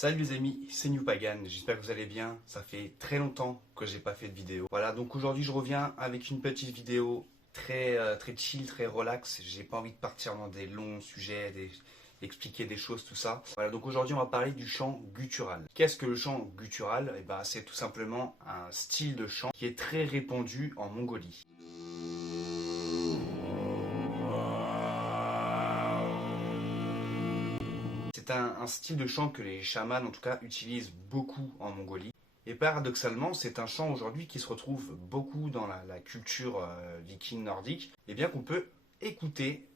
Salut les amis, c'est New Pagan, j'espère que vous allez bien, ça fait très longtemps que j'ai pas fait de vidéo. Voilà, donc aujourd'hui je reviens avec une petite vidéo très chill, très relax. J'ai pas envie de partir dans des longs sujets, expliquer des choses, tout ça. Voilà, donc aujourd'hui on va parler du chant guttural. Qu'est-ce que le chant guttural? Eh ben, c'est tout simplement un style de chant qui est très répandu en Mongolie. C'est un style de chant que les chamans, en tout cas, utilisent beaucoup en Mongolie. Et paradoxalement, c'est un chant aujourd'hui qui se retrouve beaucoup dans la culture viking nordique, et bien qu'on peut écouter,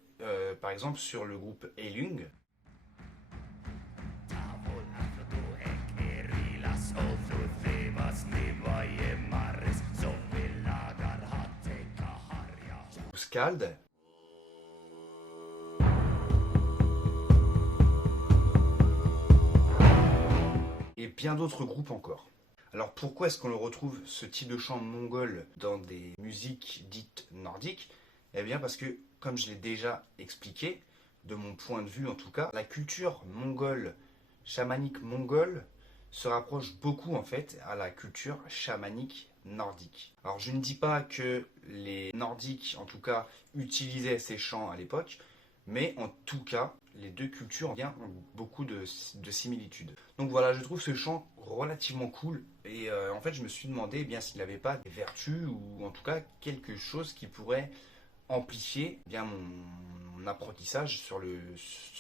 par exemple, sur le groupe Eilung. Skald. Et bien d'autres groupes encore. Alors pourquoi est-ce qu'on le retrouve, ce type de chant mongol, dans des musiques dites nordiques? Eh bien parce que, comme je l'ai déjà expliqué, de mon point de vue en tout cas, la culture mongole, chamanique mongole, se rapproche beaucoup en fait à la culture chamanique nordique. Alors je ne dis pas que les nordiques, en tout cas, utilisaient ces chants à l'époque, mais en tout cas, les deux cultures ont beaucoup de similitudes. Donc voilà, je trouve ce chant relativement cool. Et en fait, je me suis demandé s'il n'avait pas des vertus ou en tout cas quelque chose qui pourrait amplifier mon apprentissage sur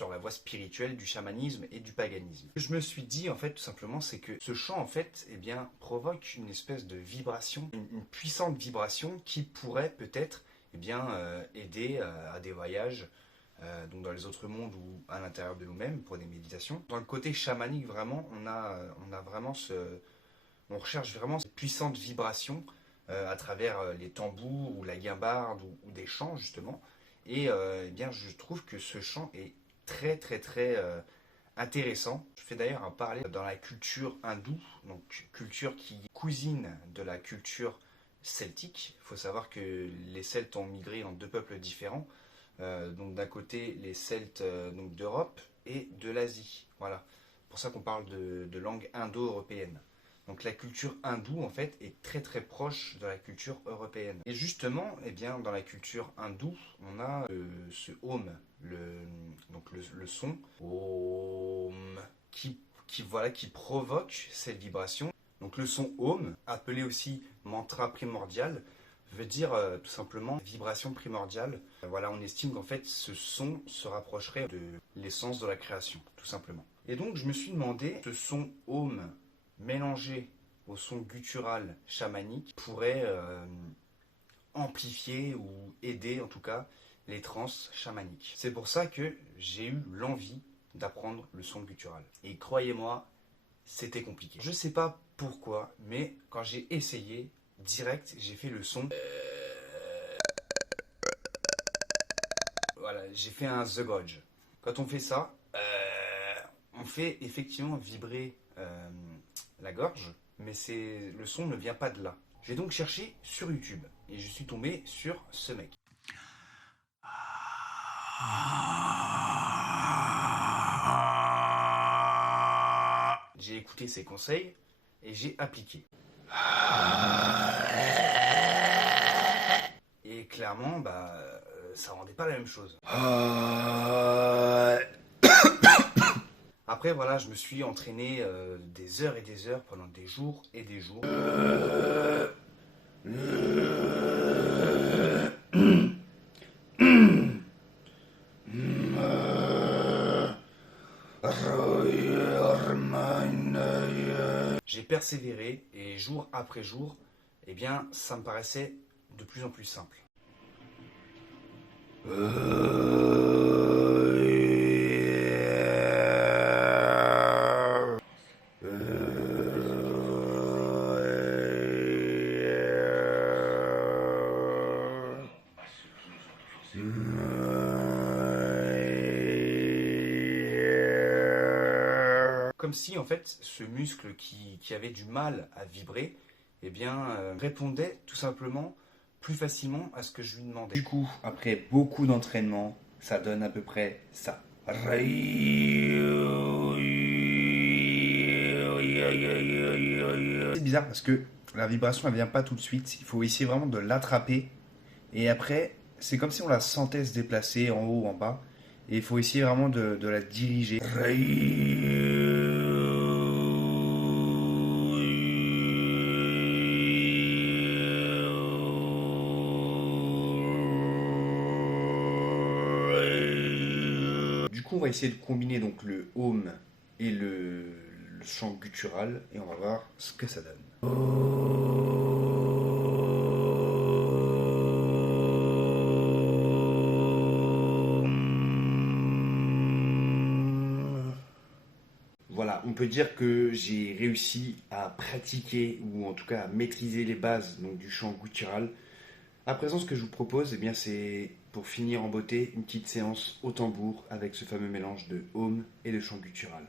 la voie spirituelle du chamanisme et du paganisme. Ce que je me suis dit en fait tout simplement, c'est que ce chant en fait provoque une espèce de vibration, une puissante vibration qui pourrait peut-être aider à des voyages donc dans les autres mondes ou à l'intérieur de nous-mêmes pour des méditations. Dans le côté chamanique, vraiment, on a vraiment on recherche vraiment cette puissante vibration à travers les tambours ou la guimbarde ou des chants justement. Et je trouve que ce chant est très intéressant. Je fais d'ailleurs un parallèle dans la culture hindoue, donc culture qui est cousine de la culture celtique. Il faut savoir que les Celtes ont migré dans deux peuples différents. Donc d'un côté les Celtes d'Europe et de l'Asie. Voilà. C'est pour ça qu'on parle de langue indo-européenne. Donc la culture hindoue en fait est très proche de la culture européenne. Et justement, dans la culture hindoue, on a ce Om, le son Om qui provoque cette vibration. Donc le son Om, appelé aussi mantra primordial, veut dire tout simplement vibration primordiale. Voilà, on estime qu'en fait ce son se rapprocherait de l'essence de la création, tout simplement. Et donc je me suis demandé, ce son Om mélangé au son guttural chamanique pourrait amplifier ou aider en tout cas les trans chamaniques. C'est pour ça que j'ai eu l'envie d'apprendre le son guttural. Et croyez-moi, c'était compliqué. Je sais pas pourquoi, mais quand j'ai essayé, direct, j'ai fait le son. Voilà, j'ai fait un The Godge. Quand on fait ça, on fait effectivement vibrer la gorge, mais le son ne vient pas de là. J'ai donc cherché sur YouTube et je suis tombé sur ce mec. J'ai écouté ses conseils et j'ai appliqué. Et clairement, ça rendait pas la même chose. Après, voilà, je me suis entraîné des heures et des heures pendant des jours et des jours. J'ai persévéré et jour après jour, ça me paraissait de plus en plus simple. Comme si en fait ce muscle qui avait du mal à vibrer répondait tout simplement plus facilement à ce que je lui demandais. Du coup, après beaucoup d'entraînement, ça donne à peu près ça. C'est bizarre parce que la vibration elle vient pas tout de suite. Il faut essayer vraiment de l'attraper. Et après, c'est comme si on la sentait se déplacer en haut ou en bas. Et il faut essayer vraiment de la diriger. Du coup, on va essayer de combiner donc le home et le chant guttural et on va voir ce que ça donne. Voilà, on peut dire que j'ai réussi à pratiquer ou en tout cas à maîtriser les bases donc, du chant guttural. À présent, ce que je vous propose, eh bien, c'est pour finir en beauté une petite séance au tambour avec ce fameux mélange de home et de chant guttural.